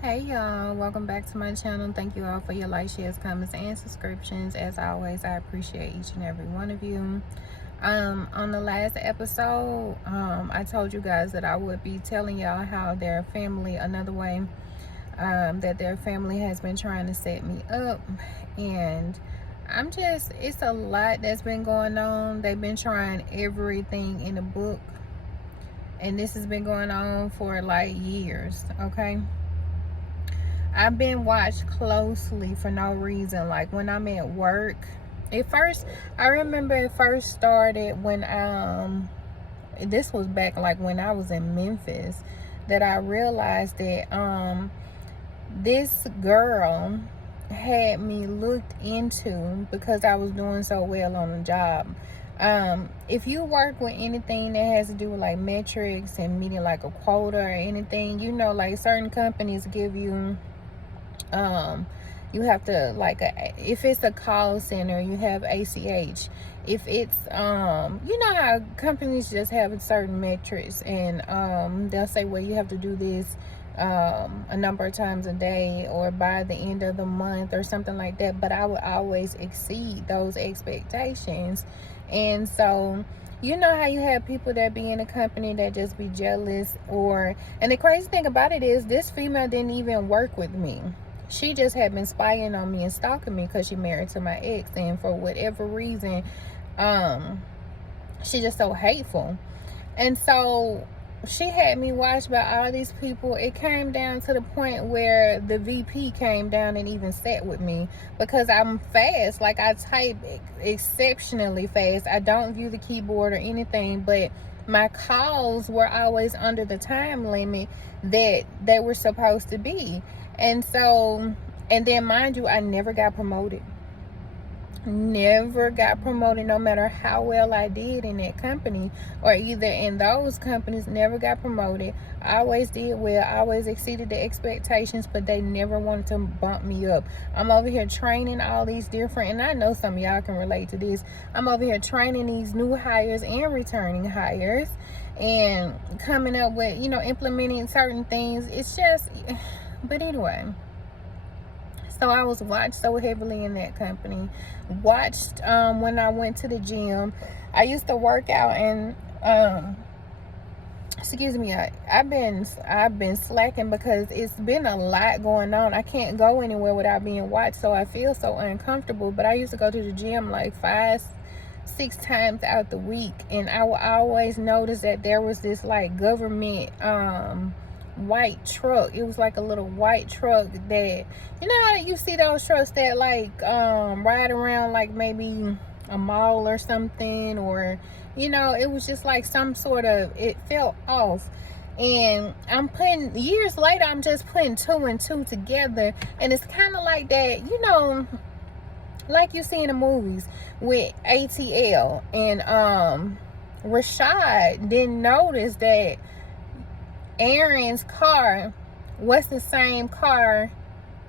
Hey y'all, welcome back to my channel. Thank you all for your likes, shares, comments, and subscriptions. As always, I appreciate each and every one of you. On the last episode, I told you guys that I would be telling y'all how their family, another way that their family has been trying to set me up. And it's a lot that's been going on. They've been trying everything in the book, and this has been going on for like years, okay? I've been watched closely for no reason. Like when I'm at work, I remember it first started when this was back like when I was in Memphis, that I realized that this girl had me looked into because I was doing so well on the job. If you work with anything that has to do with like metrics and meeting like a quota or anything, you know, like certain companies give you you have to if it's a call center, you have ACH. If it's you know how companies just have certain metrics, and they'll say, well, you have to do this a number of times a day or by the end of the month or something like that. But I would always exceed those expectations. And so, you know how you have people that be in a company that just be jealous, and the crazy thing about it is this female didn't even work with me. She just had been spying on me and stalking me because she married to my ex, and for whatever reason, she just so hateful. And so she had me watched by all these people. It came down to the point where the VP came down and even sat with me because I'm fast. Like, I type exceptionally fast. I don't view the keyboard or anything, but my calls were always under the time limit that they were supposed to be. And so, and then mind you, I never got promoted. Never got promoted, no matter how well I did in that company or either in those companies. Never got promoted. I always did well, I always exceeded the expectations, but they never wanted to bump me up. I'm over here training all these different, and I know some of y'all can relate to this, I'm over here training these new hires and returning hires and coming up with, you know, implementing certain things. It's just, but anyway, so I was watched so heavily in that company. Watched when I went to the gym. I used to work out, and excuse me, I've been slacking because it's been a lot going on. I can't go anywhere without being watched, so I feel so uncomfortable. But I used to go to the gym like 5-6 times out the week, and I would always notice that there was this like government white truck. It was like a little white truck that, you know how you see those trucks that like ride around like maybe a mall or something, or you know, it was just like some sort of, it felt off. And years later, I'm just putting two and two together, and it's kind of like that, you know, like you see in the movies with ATL. And Rashad didn't notice that Aaron's car was the same car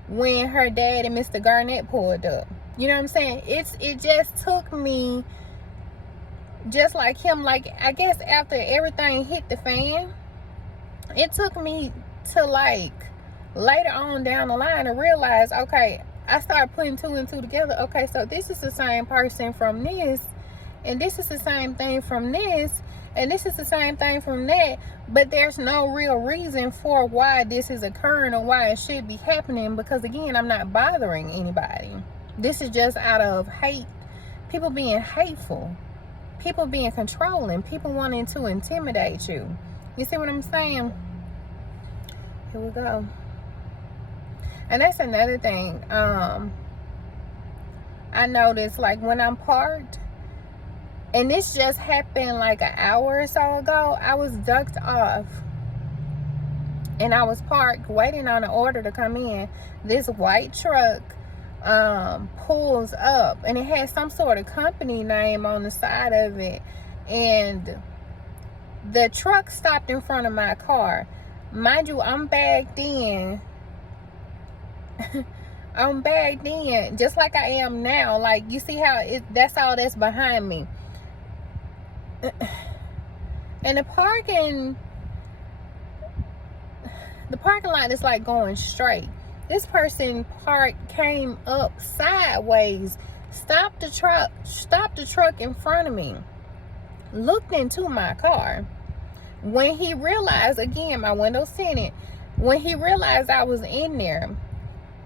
when her dad and Mr. Garnett pulled up. You know what I'm saying? It just took me, just like him, like I guess after everything hit the fan, it took me to like later on down the line to realize, okay, I started putting two and two together. Okay, so this is the same person from this, and this is the same thing from this, and this is the same thing from that, but there's no real reason for why this is occurring or why it should be happening, because again, I'm not bothering anybody. This is just out of hate, people being hateful, people being controlling, people wanting to intimidate you. You see what I'm saying? Here we go. And that's another thing. I noticed, like when I'm parked, and this just happened like an hour or so ago, I was ducked off and I was parked waiting on an order to come in. This white truck pulls up, and it had some sort of company name on the side of it, and the truck stopped in front of my car. Mind you, I'm bagged in. I'm bagged in just like I am now. Like, you see how that's all that's behind me. And the parking, The parking lot is like going straight. This person came up sideways, stopped the truck in front of me, looked into my car. When he realized, again, my window's tinted, when he realized I was in there,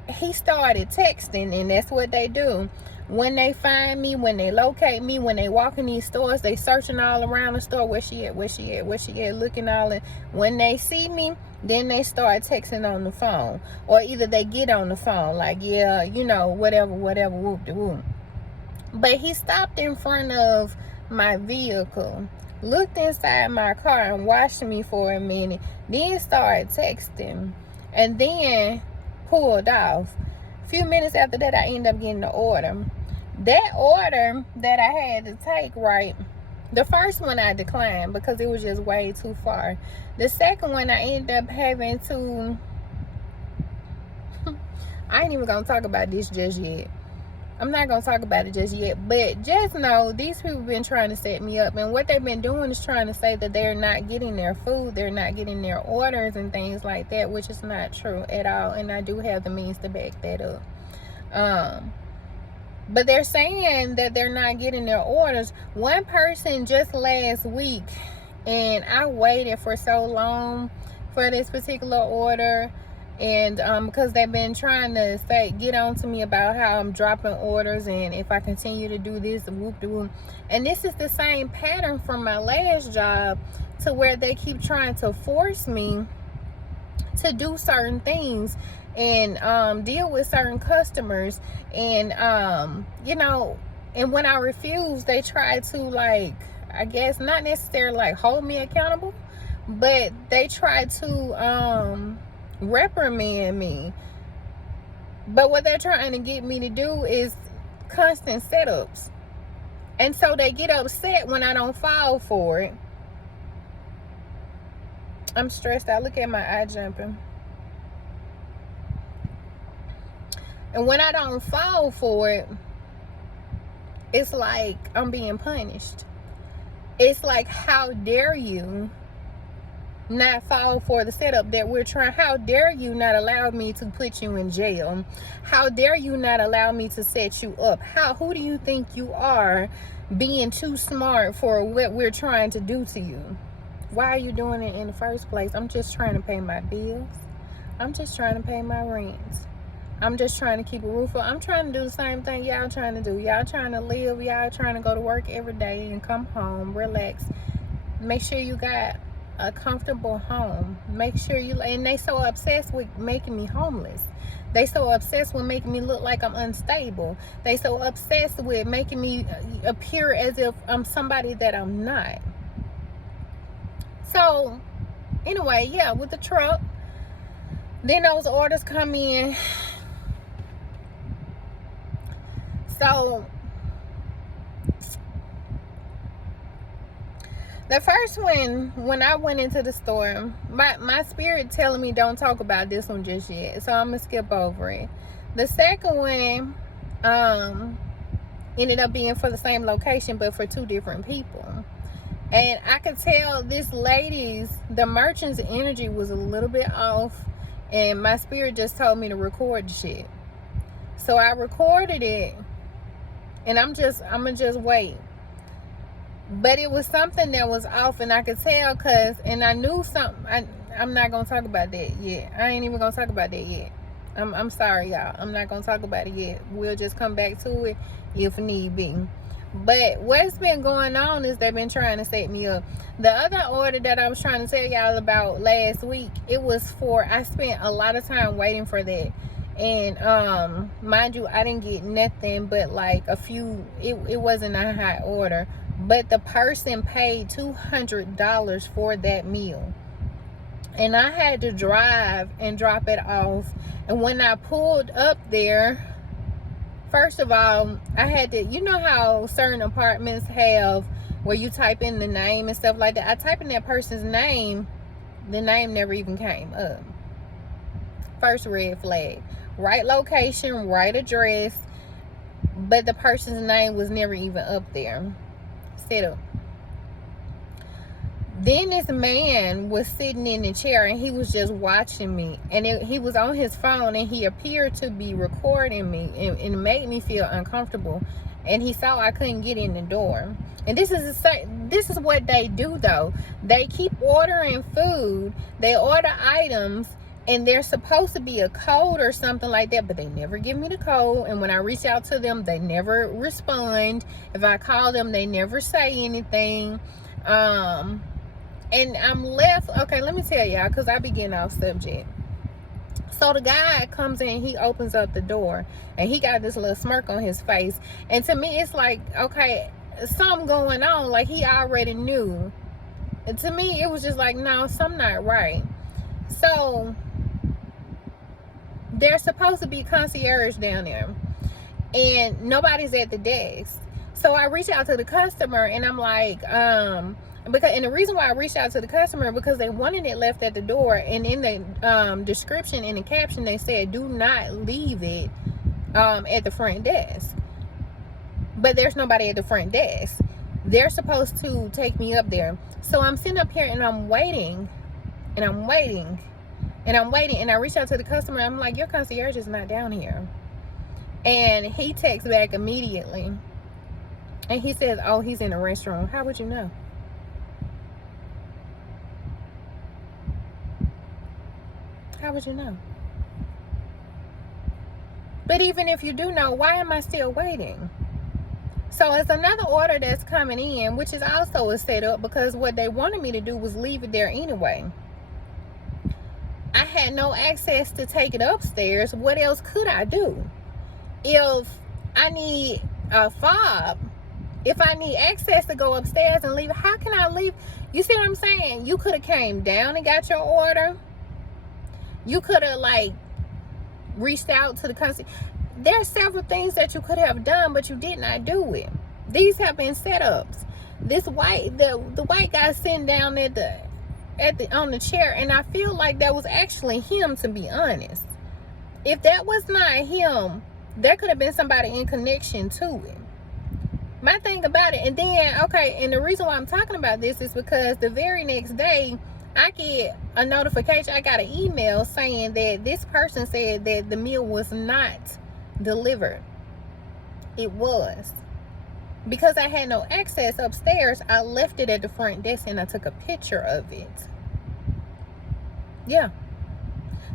he started texting, and that's what they do. When they find me, when they locate me, when they walk in these stores, they searching all around the store. Where she at? Where she at? Where she at? Looking all in. When they see me, then they start texting on the phone. Or either they get on the phone, like, yeah, you know, whatever, whoop de whoop. But he stopped in front of my vehicle, looked inside my car and watched me for a minute, then started texting, and then pulled off. A few minutes after that, I ended up getting the order. That order that I had to take, right, the first one I declined because it was just way too far. The second one I ended up having to I ain't even gonna talk about this just yet. I'm not gonna talk about it just yet, but just know these people been trying to set me up, and what they've been doing is trying to say that they're not getting their food, they're not getting their orders and things like that, which is not true at all, and I do have the means to back that up. But they're saying that they're not getting their orders. One person just last week, and I waited for so long for this particular order, and because they've been trying to get on to me about how I'm dropping orders, and if I continue to do this, whoop de whoop. And this is the same pattern from my last job, to where they keep trying to force me to do certain things and deal with certain customers, and you know, and when I refuse, they try to, like, I guess not necessarily like hold me accountable, but they try to reprimand me. But what they're trying to get me to do is constant setups, and so they get upset when I don't fall for it. I'm stressed out. Look at my eye jumping. And when I don't fall for it, it's like I'm being punished. It's like, how dare you not fall for the setup that we're trying? How dare you not allow me to put you in jail? How dare you not allow me to set you up? Who do you think you are, being too smart for what we're trying to do to you? Why are you doing it in the first place? I'm just trying to pay my bills. I'm just trying to pay my rent. I'm just trying to keep a roof over. I'm trying to do the same thing y'all trying to do. Y'all trying to live. Y'all trying to go to work every day and come home, relax. Make sure you got a comfortable home. Make sure you, and they so obsessed with making me homeless. They so obsessed with making me look like I'm unstable. They so obsessed with making me appear as if I'm somebody that I'm not. So anyway, yeah, with the truck, then those orders come in. So the first one, when I went into the store, my spirit telling me don't talk about this one just yet, so I'm gonna skip over it. The second one ended up being for the same location, but for two different people. And I could tell this the merchant's energy was a little bit off, and my spirit just told me to record the shit. So I recorded it, and I'm gonna just wait. But it was something that was off, and I could tell, and I knew something. I'm not gonna talk about that yet. I ain't even gonna talk about that yet. I'm sorry, y'all. I'm not gonna talk about it yet. We'll just come back to it if need be. But what's been going on is they've been trying to set me up. The other order that I was trying to tell y'all about last week, it was for, I spent a lot of time waiting for that. And mind you, I didn't get nothing but like a few, it wasn't a high order. But the person paid $200 for that meal. And I had to drive and drop it off. And when I pulled up there, first of all, I had to, you know how certain apartments have where you type in the name and stuff like that? I typed in that person's name, the name never even came up. First red flag. Right location, right address, but the person's name was never even up there. Set up. Then this man was sitting in the chair and he was just watching me, and he was on his phone, and he appeared to be recording me, and it made me feel uncomfortable. And he saw I couldn't get in the door. And this is what they do though. They keep ordering food, they order items, and there's supposed to be a code or something like that, but they never give me the code. And when I reach out to them, they never respond. If I call them, they never say anything. And I'm left, okay, let me tell y'all, because I be getting off subject. So the guy comes in, he opens up the door, and he got this little smirk on his face. And to me, it's like, okay, something going on, like he already knew. And to me, it was just like, no, something not right. So there's supposed to be concierge down there, and nobody's at the desk. So I reach out to the customer, and I'm like, and the reason why I reached out to the customer, because they wanted it left at the door, and in the description, in the caption, they said do not leave it at the front desk. But there's nobody at the front desk. They're supposed to take me up there. So I'm sitting up here, and I'm waiting, and I'm waiting, and I'm waiting, and I reach out to the customer. I'm like, your concierge is not down here. And he texts back immediately, and he says, oh, he's in the restroom. How would you know? How would you know? But even if you do know, why am I still waiting? So it's another order that's coming in, which is also a setup, because what they wanted me to do was leave it there anyway. I had no access to take it upstairs. What else could I do? If I need a fob, if I need access to go upstairs and leave, how can I leave? You see what I'm saying? You could have came down and got your order. You could have like reached out to the concierge. There are several things that you could have done, but you did not do it. These have been setups. This the white guy sitting down on the chair, and I feel like that was actually him, to be honest. If that was not him, there could have been somebody in connection to it. My thing about it, and then, okay, and the reason why I'm talking about this is because the very next day, I get a notification. I got an email saying that this person said that the meal was not delivered. It was. Because I had no access upstairs, I left it at the front desk, and I took a picture of it. Yeah.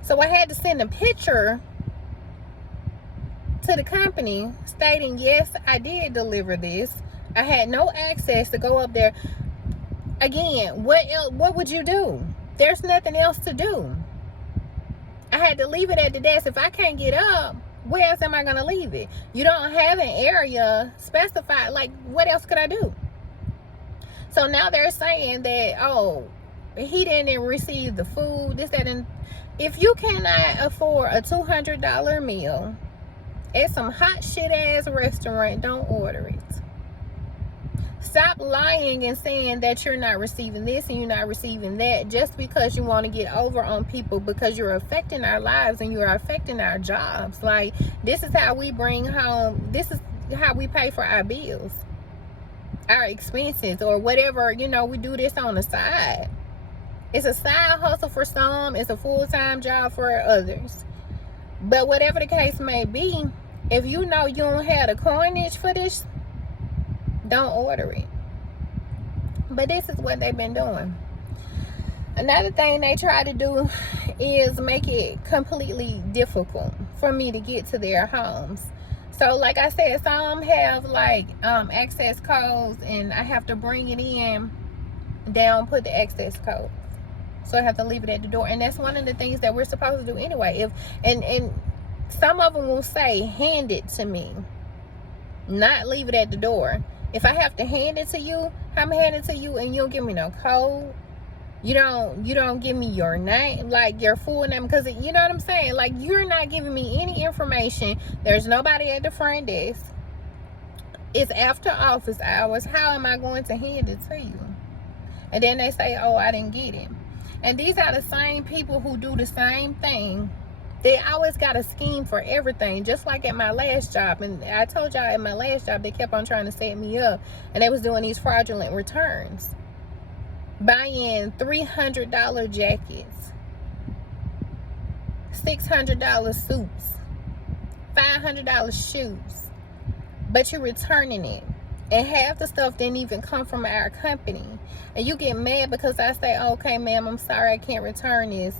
So I had to send a picture to the company stating, yes, I did deliver this. I had no access to go up there. Again, what would you do? There's nothing else to do. I had to leave it at the desk. If I can't get up, where else am I going to leave it? You don't have an area specified. Like, what else could I do? So now they're saying that, oh, he didn't receive the food, this, that, and if you cannot afford a $200 meal at some hot shit ass restaurant, don't order it. Stop lying and saying that you're not receiving this and you're not receiving that just because you want to get over on people, because you're affecting our lives and you're affecting our jobs. Like, this is how we bring home, this is how we pay for our bills, our expenses, or whatever. You know, we do this on the side. It's a side hustle for some, it's a full-time job for others. But whatever the case may be, if you know you don't have the coinage for this, don't order it. But this is what they've been doing. Another thing they try to do is make it completely difficult for me to get to their homes. So like I said, some have like access codes, and I have to bring it in. They don't put the access code, so I have to leave it at the door. And that's one of the things that we're supposed to do anyway. And some of them will say, hand it to me, not leave it at the door. If I have to hand it to you, I'm handing it to you, and you don't give me no code. You don't give me your name, like your full name, because you know what I'm saying? Like, you're not giving me any information. There's nobody at the front desk. It's after office hours. How am I going to hand it to you? And then they say, oh, I didn't get it. And these are the same people who do the same thing. They always got a scheme for everything, just like at my last job. And I told y'all, at my last job, they kept on trying to set me up, and they was doing these fraudulent returns. buying $300 jackets, $600 suits, $500 shoes, but you're returning it. And half the stuff didn't even come from our company. And you get mad because I say, okay, ma'am, I'm sorry, I can't return this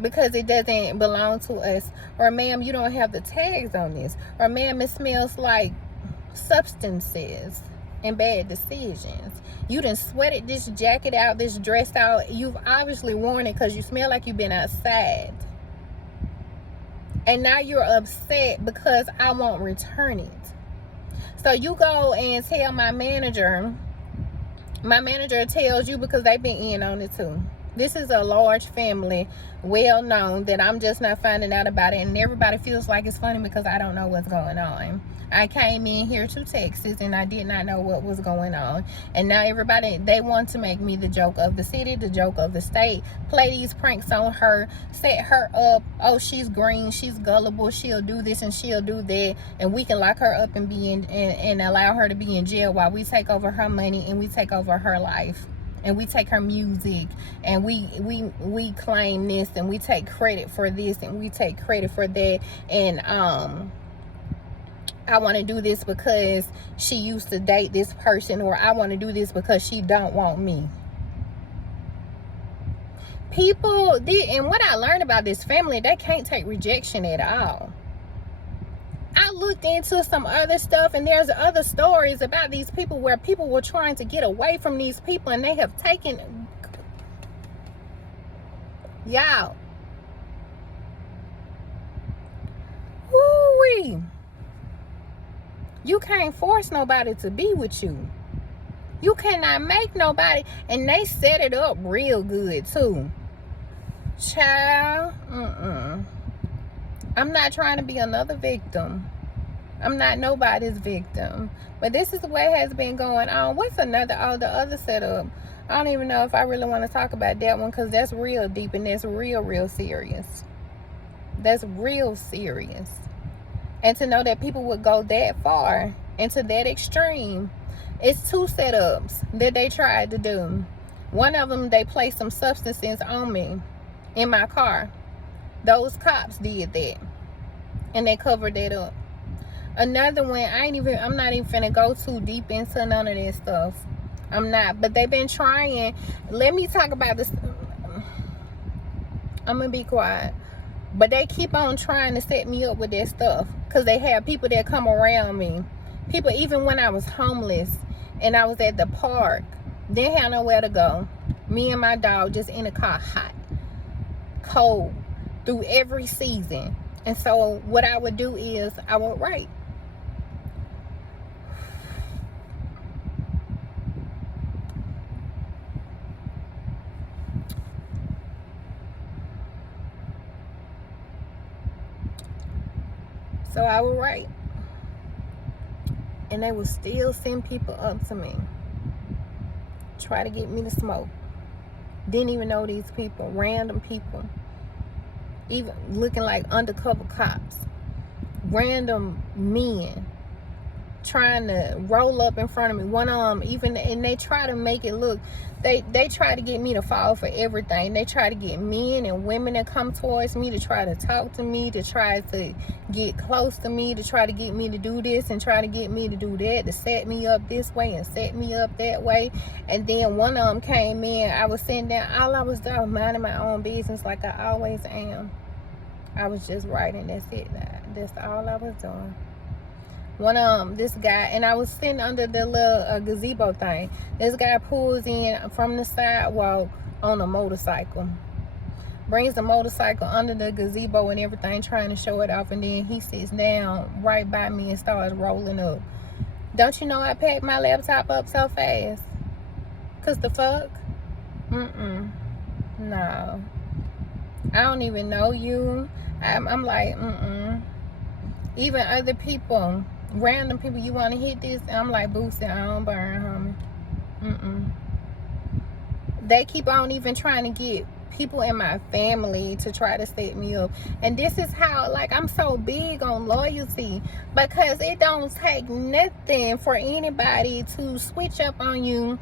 because it doesn't belong to us. Or, ma'am, you don't have the tags on this. Or, ma'am, it smells like substances and bad decisions. You done sweated this jacket out, this dress out. You've obviously worn it because you smell like you've been outside. And now you're upset because I won't return it. So you go and tell my manager. My manager tells you because they've been in on it too. This is a large family, well known, that I'm just not finding out about it. And everybody feels like it's funny because I don't know what's going on. I came in here to Texas and I did not know what was going on. And now everybody, they want to make me the joke of the city, the joke of the state, play these pranks on her, set her up. Oh, she's green, she's gullible, she'll do this and she'll do that. And we can lock her up and be in and allow her to be in jail while we take over her money and we take over her life. And we take her music and we claim this and we take credit for this and we take credit for that. And I want to do this because she used to date this person, or I want to do this because she don't want me. People did, and what I learned about this family, they can't take rejection at all. I looked into some other stuff, and there's other stories about these people where people were trying to get away from these people, and they have taken, y'all, woo-wee. You can't force nobody to be with you. You cannot make nobody, and they set it up real good too. Child, I'm not trying to be another victim. I'm not nobody's victim. But this is what has been going on. What's another, oh, the other setup? I don't even know if I really want to talk about that one because that's real deep and that's real serious. That's real serious. And to know that people would go that far and to that extreme. It's two setups that they tried to do. One of them, they placed some substances on me in my car. Those cops did that. And they covered that up. Another one, I'm not even finna go too deep into none of this stuff. I'm not. But they've been trying. Let me talk about this. I'm gonna be quiet. But they keep on trying to set me up with that stuff. Because they have people that come around me. People, even when I was homeless and I was at the park, didn't have nowhere to go. Me and my dog just in the car, hot, cold, through every season. And so what I would do is I would write. So I would write. And they would still send people up to me. Try to get me to smoke. Didn't even know these people. Random people. Even looking like undercover cops. Random men. Trying to roll up in front of me. One of them, even, and they try to make it look, they try to get me to fall for everything. They try to get men and women to come towards me, to try to talk to me, to try to get close to me, to try to get me to do this and try to get me to do that, to set me up this way and set me up that way. And then one of them came in, I was sitting down, all I was doing, minding my own business like I always am. I was just writing, that's it. That's all I was doing. One this guy, and I was sitting under the little gazebo thing. This guy pulls in from the sidewalk on a motorcycle, brings the motorcycle under the gazebo and everything, trying to show it off, and then he sits down right by me and starts rolling up. Don't you know I packed my laptop up so fast? Cause the fuck? No, I don't even know you. I'm like, even other people, random people, you want to hit this? I'm like, Boosie, I don't burn, homie. They keep on even trying to get people in my family to try to set me up. And this is how, like, I'm so big on loyalty, because it don't take nothing for anybody to switch up on you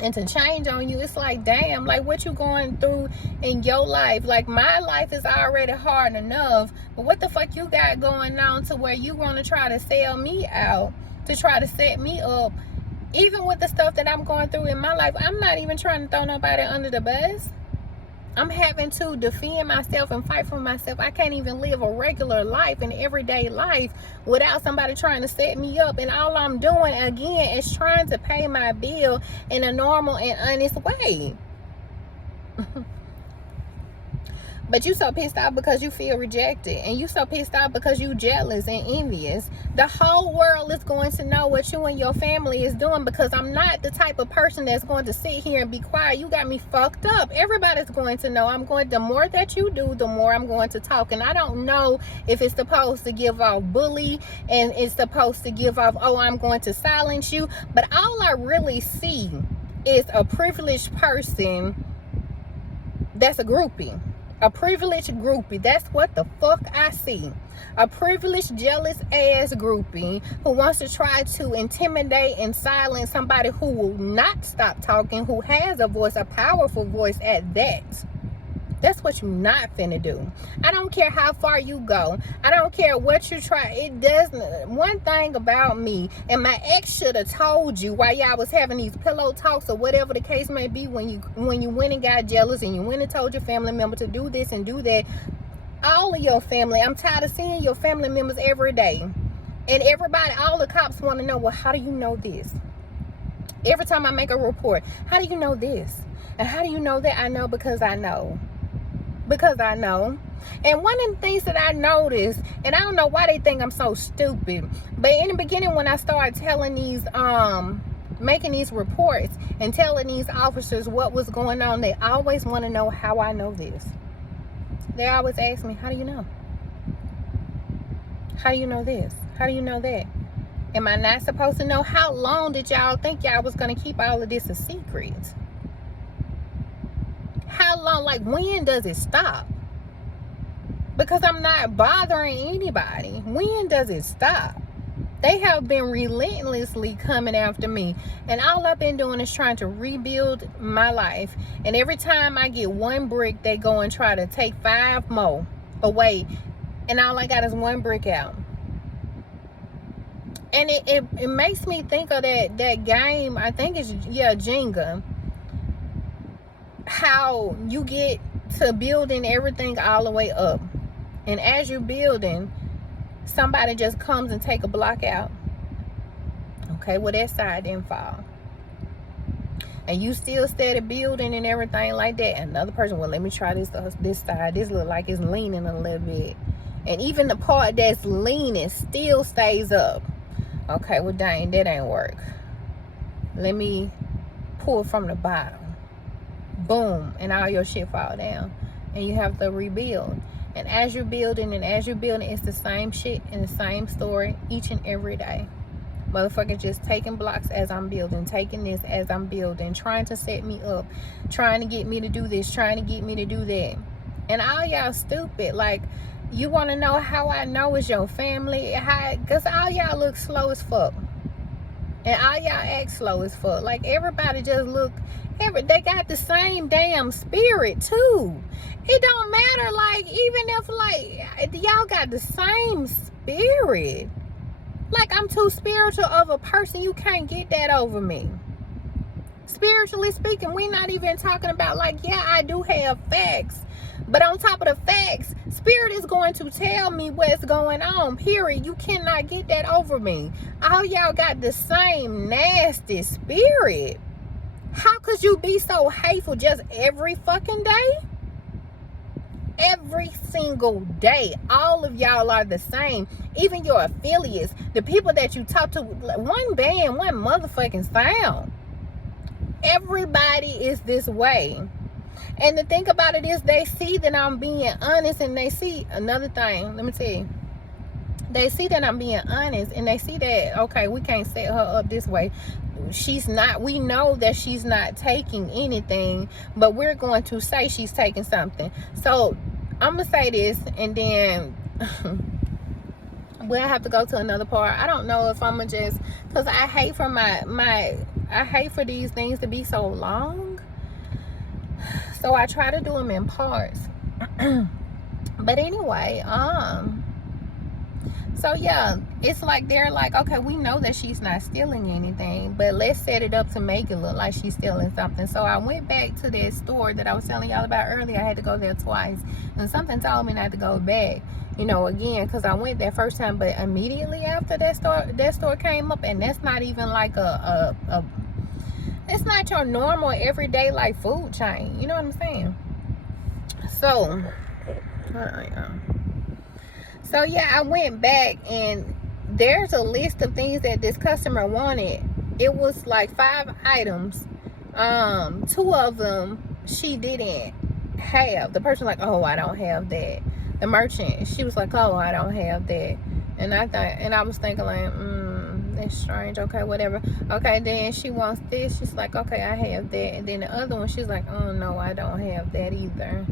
and to change on you. It's like, damn, like what you going through in your life? Like my life is already hard enough, but what the fuck you got going on to where you want to try to sell me out, to try to set me up? Even with the stuff that I'm going through in my life, I'm not even trying to throw nobody under the bus. I'm having to defend myself and fight for myself. I can't even live a regular life, an everyday life, without somebody trying to set me up. And all I'm doing, again, is trying to pay my bill in a normal and honest way. But you so pissed off because you feel rejected, and you so pissed off because you jealous and envious. The whole world is going to know what you and your family is doing, because I'm not the type of person that's going to sit here and be quiet. You got me fucked up. Everybody's going to know. The more that you do, the more I'm going to talk. And I don't know if it's supposed to give off bully, and it's supposed to give off, oh, I'm going to silence you. But all I really see is a privileged person that's a groupie. A privileged groupie. That's what the fuck I see. A privileged, jealous ass groupie who wants to try to intimidate and silence somebody who will not stop talking, who has a voice, a powerful voice at that. That's what you're not finna do. I don't care how far you go. I don't care what you try. It doesn't. One thing about me, and my ex should have told you while y'all was having these pillow talks or whatever the case may be, when you went and got jealous and you went and told your family member to do this and do that. All of your family, I'm tired of seeing your family members every day. And everybody, all the cops want to know, well, how do you know this? Every time I make a report, how do you know this? And how do you know that? I know because I know. Because I know. And one of the things that I noticed, and I don't know why they think I'm so stupid, but in the beginning when I started telling these making these reports and telling these officers what was going on, they always want to know how I know this. They always ask me, how do you know? How do you know this? How do you know that? Am I not supposed to know? How long did y'all think y'all was going to keep all of this a secret? How long? Like, when does it stop? Because I'm not bothering anybody. When does it stop? They have been relentlessly coming after me, and all I've been doing is trying to rebuild my life. And every time I get one brick, they go and try to take 5 more away, and all I got is one brick out. And it makes me think of that game, I think it's, yeah, Jenga. How you get to building everything all the way up, and as you're building, somebody just comes and take a block out. Okay, well, that side didn't fall, and you still started building and everything like that. And another person, well, let me try this side. This look like it's leaning a little bit, and even the part that's leaning still stays up. Okay, well, dang, that ain't work. Let me pull from the bottom. Boom, and all your shit fall down, and you have to rebuild. And as you're building, it's the same shit and the same story each and every day. Motherfuckers just taking blocks as I'm building, taking this as I'm building, trying to set me up, trying to get me to do this, trying to get me to do that. And all y'all stupid. Like, you want to know how I know it's your family? Because all y'all look slow as fuck, and all y'all act slow as fuck. Like, everybody just look, they got the same damn spirit too. It don't matter, like, even if, like, y'all got the same spirit. Like, I'm too spiritual of a person. You can't get that over me. Spiritually speaking, we're not even talking about, like, yeah, I do have facts, but on top of the facts, spirit is going to tell me what's going on, period. You cannot get that over me. All y'all got the same nasty spirit. How could you be so hateful just every fucking day? Every single day. All of y'all are the same. Even your affiliates, the people that you talk to, one band, one motherfucking sound. Everybody is this way. And the thing about it is, they see that I'm being honest, and they see another thing. Let me tell you. They see that I'm being honest, and they see that, okay, we can't set her up this way. She's not, we know that she's not taking anything, but we're going to say she's taking something. So I'm gonna say this, and then we'll have to go to another part. I don't know if I'm gonna just, because I hate for my I hate for these things to be so long. So I try to do them in parts. But anyway, so yeah, it's like they're like, okay, we know that she's not stealing anything, but let's set it up to make it look like she's stealing something. So I went back to that store that I was telling y'all about earlier. I had to go there twice, and something told me not to go back, you know, again, because I went that first time, but immediately after that store came up, and that's not even like it's not your normal everyday like food chain, you know what I'm saying? So yeah, I went back, and there's a list of things that this customer wanted. It was like 5 items. 2 of them she didn't have. The person was like, oh, I don't have that. The merchant, she was like, oh, I don't have that. And I was thinking like, that's strange. Okay, whatever. Okay, then she wants this. She's like, okay, I have that. And then the other one, she's like, oh no, I don't have that either.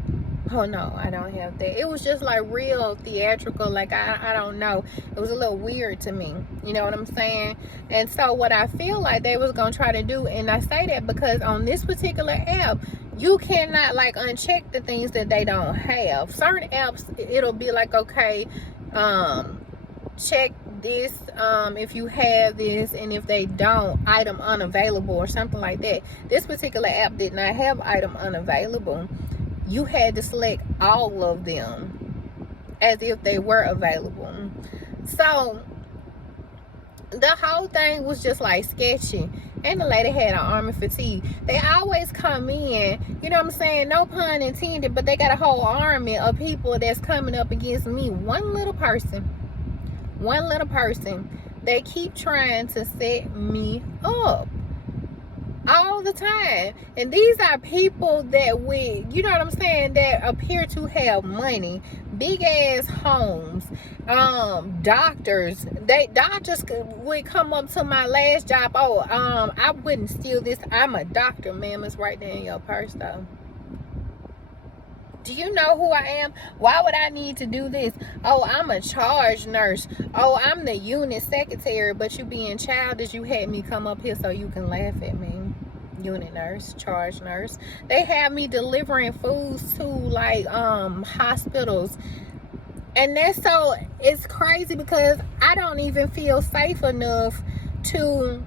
Oh no, I don't have that. It was just like real theatrical. Like I don't know, it was a little weird to me, you know what I'm saying? And so what I feel like they was gonna try to do, and I say that because on this particular app, you cannot like uncheck the things that they don't have. Certain apps, it'll be like, okay, check this if you have this, and if they don't, item unavailable or something like that. This particular app did not have item unavailable. You had to select all of them as if they were available. So the whole thing was just like sketchy. And the lady had an army fatigue. They always come in, you know what I'm saying, no pun intended, but they got a whole army of people that's coming up against me. One little person, they keep trying to set me up all the time. And these are people that you know what I'm saying, that appear to have money, big ass homes, doctors. Doctors would come up to my last job, oh, I wouldn't steal this, I'm a doctor, ma'am. It's right there in your purse though. Do you know who I am? Why would I need to do this? Oh, I'm a charge nurse. Oh, I'm the unit secretary, but you being childish, you had me come up here so you can laugh at me. Unit nurse, charge nurse. They have me delivering foods to like hospitals. And that's so, it's crazy because I don't even feel safe enough to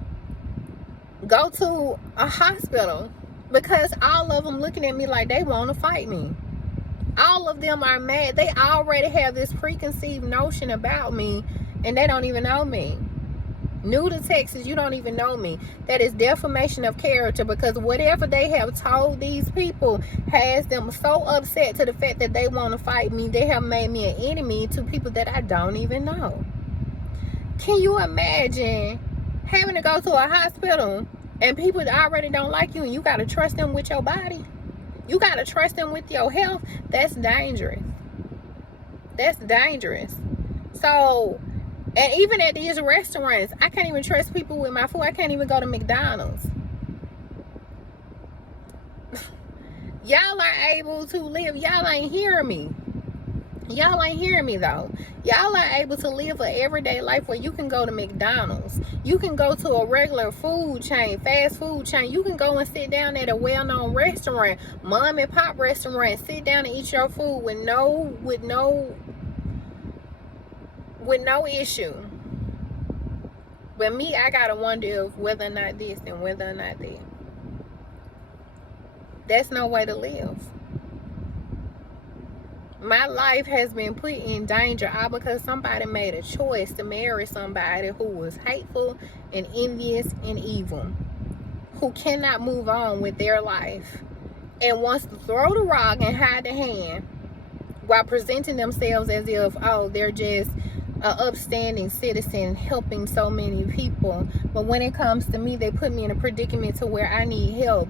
go to a hospital because all of them looking at me like they want to fight me. All of them are mad. They already have this preconceived notion about me, and they don't even know me. New to Texas, you don't even know me. That is defamation of character, because whatever they have told these people has them so upset to the fact that they want to fight me. They have made me an enemy to people that I don't even know. Can you imagine having to go to a hospital and people that already don't like you, and you got to trust them with your body? You got to trust them with your health? That's dangerous. That's dangerous. So, and even at these restaurants, I can't even trust people with my food. I can't even go to McDonald's. Y'all are able to live. Y'all ain't hearing me. Y'all ain't hearing me though. Y'all are able to live an everyday life where you can go to McDonald's. You can go to a regular food chain, fast food chain. You can go and sit down at a well-known restaurant, mom and pop restaurant, sit down and eat your food with no issue. But me, I gotta wonder if whether or not this and whether or not that. That's no way to live. My life has been put in danger all because somebody made a choice to marry somebody who was hateful and envious and evil, who cannot move on with their life and wants to throw the rock and hide the hand while presenting themselves as if, oh, they're just an upstanding citizen helping so many people. But when it comes to me, they put me in a predicament to where I need help.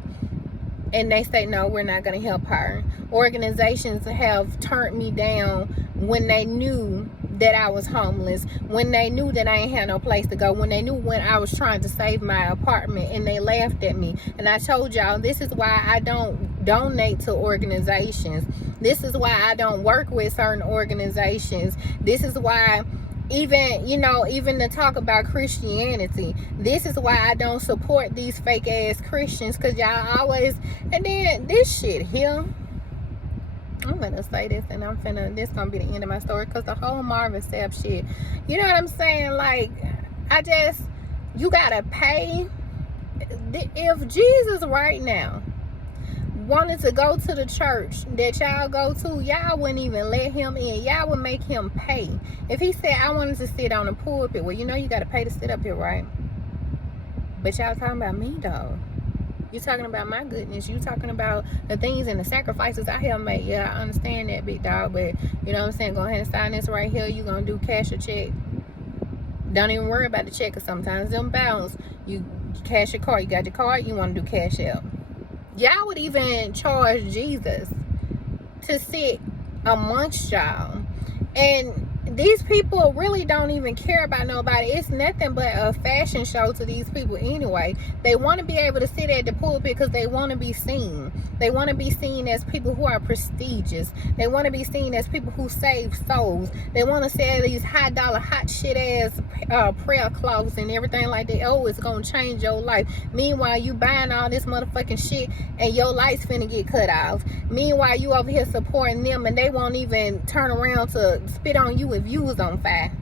And they say, no, we're not going to help her. Organizations have turned me down when they knew that I was homeless, when they knew that I ain't had no place to go, when they knew when I was trying to save my apartment, and they laughed at me. And I told y'all, this is why I don't donate to organizations. This is why I don't work with certain organizations. This is why even, you know, even to talk about Christianity. This is why I don't support these fake ass Christians, because y'all always, and then this shit here, I'm gonna say this, and this gonna be the end of my story, because the whole Marvin Sapp shit, you know what I'm saying? Like, you gotta pay. If Jesus right now wanted to go to the church that y'all go to, y'all wouldn't even let him in. Y'all would make him pay. If he said, I wanted to sit on the pulpit, well, you know you got to pay to sit up here, right? But y'all talking about me, though. You talking about my goodness. You talking about the things and the sacrifices I have made. Yeah, I understand that, big dog. But, you know what I'm saying? Go ahead and sign this right here. You going to do cash or check. Don't even worry about the check, because sometimes them bounce. You cash your card. You got your card. You want to do Cashapp. Y'all would even charge Jesus to sit amongst y'all. And these people really don't even care about nobody. It's nothing but a fashion show to these people anyway. They want to be able to sit at the pulpit because they want to be seen. They want to be seen as people who are prestigious. They want to be seen as people who save souls. They want to sell these high dollar, hot shit ass prayer cloths and everything like that. Oh, it's going to change your life. Meanwhile, you buying all this motherfucking shit and your lights finna get cut off. Meanwhile, you over here supporting them and they won't even turn around to spit on you if you was on fire.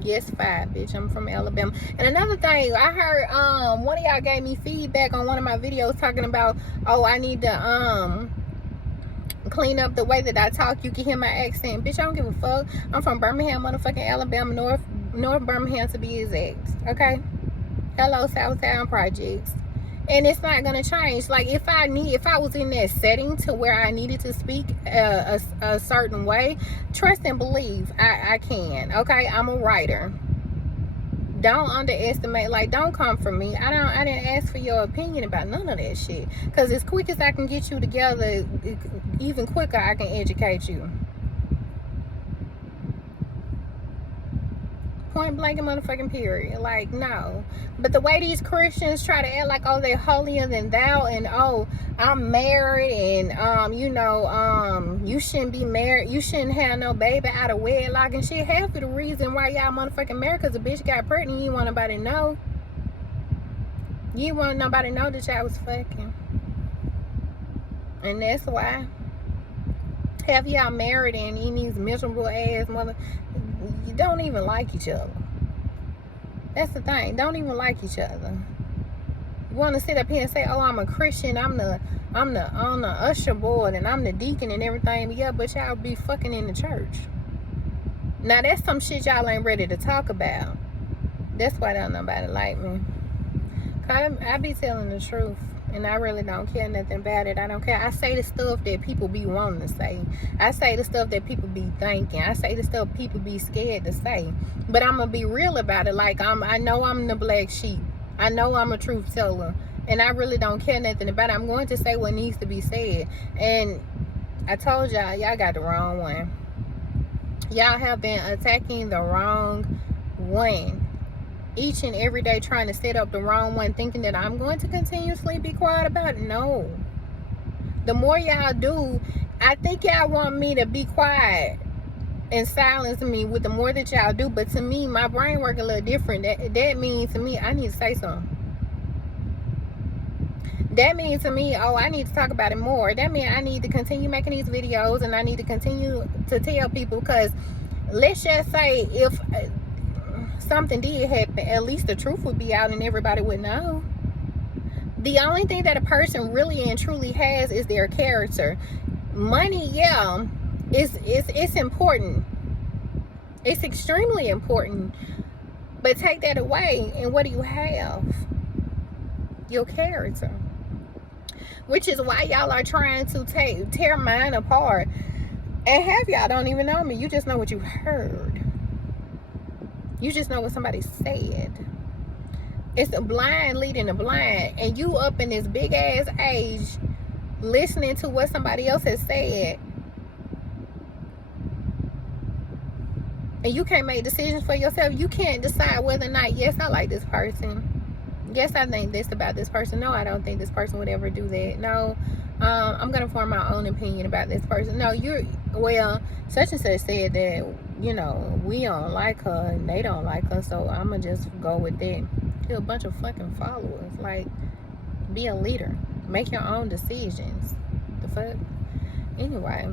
Yes, fire, bitch. I'm from Alabama. And another thing, I heard one of y'all gave me feedback on one of my videos talking about, oh, I need to clean up the way that I talk. You can hear my accent. Bitch, I don't give a fuck. I'm from Birmingham, motherfucking Alabama, North Birmingham to be exact. Okay? Hello, Southtown Projects. And it's not gonna change. Like, if I was in that setting to where I needed to speak a certain way, trust and believe I can. Okay, I'm a writer. Don't underestimate. Like, don't come for me. I didn't ask for your opinion about none of that shit. Cause as quick as I can get you together, even quicker I can educate you. Point blank and motherfucking period. Like, no. But the way these Christians try to act like, oh, they're holier than thou, and oh, I'm married, and you know, you shouldn't be married, you shouldn't have no baby out of wedlock and shit. Half of the reason why y'all motherfucking married, because a bitch got pregnant, you didn't want nobody to know. You didn't want nobody to know that y'all was fucking. And that's why half y'all married and in these miserable ass you don't even like each other. That's the thing. Don't even like each other. You want to sit up here and say, oh, I'm a Christian, I'm the on the usher board and I'm the deacon and everything. Yeah, but y'all be fucking in the church. Now that's some shit y'all ain't ready to talk about. That's why don't nobody like me. I be telling the truth. And I really don't care nothing about it. I don't care. I say the stuff that people be wanting to say. I say the stuff that people be thinking. I say the stuff people be scared to say. But I'm going to be real about it. Like, I know I'm the black sheep. I know I'm a truth teller. And I really don't care nothing about it. I'm going to say what needs to be said. And I told y'all got the wrong one. Y'all have been attacking the wrong one. Each and every day trying to set up the wrong one, thinking that I'm going to continuously be quiet about it. No. The more y'all do, I think y'all want me to be quiet and silence me with the more that y'all do. But to me, my brain work a little different. That means to me, I need to say something. That means to me, oh, I need to talk about it more. That means I need to continue making these videos, and I need to continue to tell people, because let's just say if something did happen, at least the truth would be out and everybody would know. The only thing that a person really and truly has is their character. Money, yeah, it's important. It's extremely important. But take that away, and what do you have? Your character. Which is why y'all are trying to tear mine apart. And half y'all don't even know me. You just know what you heard. You just know what somebody said. It's a blind leading the blind. And you up in this big ass age listening to what somebody else has said. And you can't make decisions for yourself. You can't decide whether or not, yes, I like this person. Yes, I think this about this person. No, I don't think this person would ever do that. No, I'm going to form my own opinion about this person. No, well, such and such said that, you know, we don't like her and they don't like her, so I'm gonna just go with that. You're a bunch of fucking followers. Like, be a leader. Make your own decisions. The fuck? Anyway.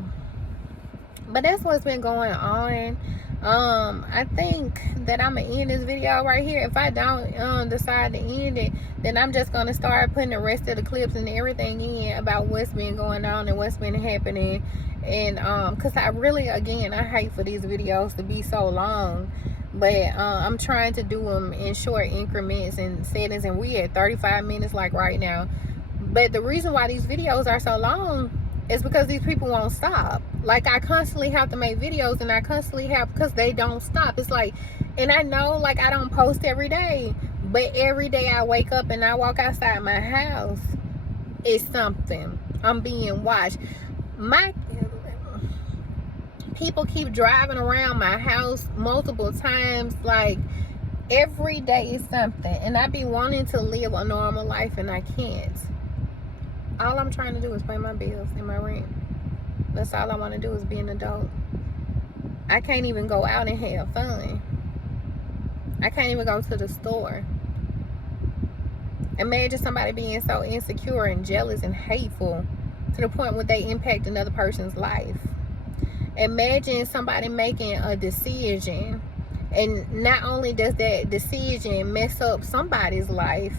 But that's what's been going on. I think that I'm gonna end this video right here. If I don't decide to end it, then I'm just gonna start putting the rest of the clips and everything in about what's been going on and what's been happening. And because I really, again, I hate for these videos to be so long, but I'm trying to do them in short increments and settings, and we at 35 minutes like right now. But the reason why these videos are so long is because these people won't stop. Like, I constantly have to make videos, and I constantly have, because they don't stop. It's like, and I know, like, I don't post every day, but every day I wake up and I walk outside my house, it's something. I'm being watched. My people keep driving around my house multiple times. Like, every day is something, and I be wanting to live a normal life, and I can't. All I'm trying to do is pay my bills and my rent. That's all I want to do, is be an adult. I can't even go out and have fun. I can't even go to the store. Imagine somebody being so insecure and jealous and hateful to the point where they impact another person's life. Imagine somebody making a decision, and not only does that decision mess up somebody's life,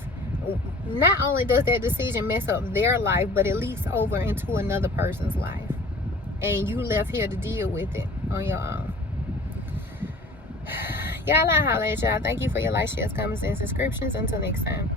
not only does that decision mess up their life, but it leaks over into another person's life, and you left here to deal with it on your own. Y'all, I holla at y'all. Thank you for your likes, shares, comments, and subscriptions. Until next time.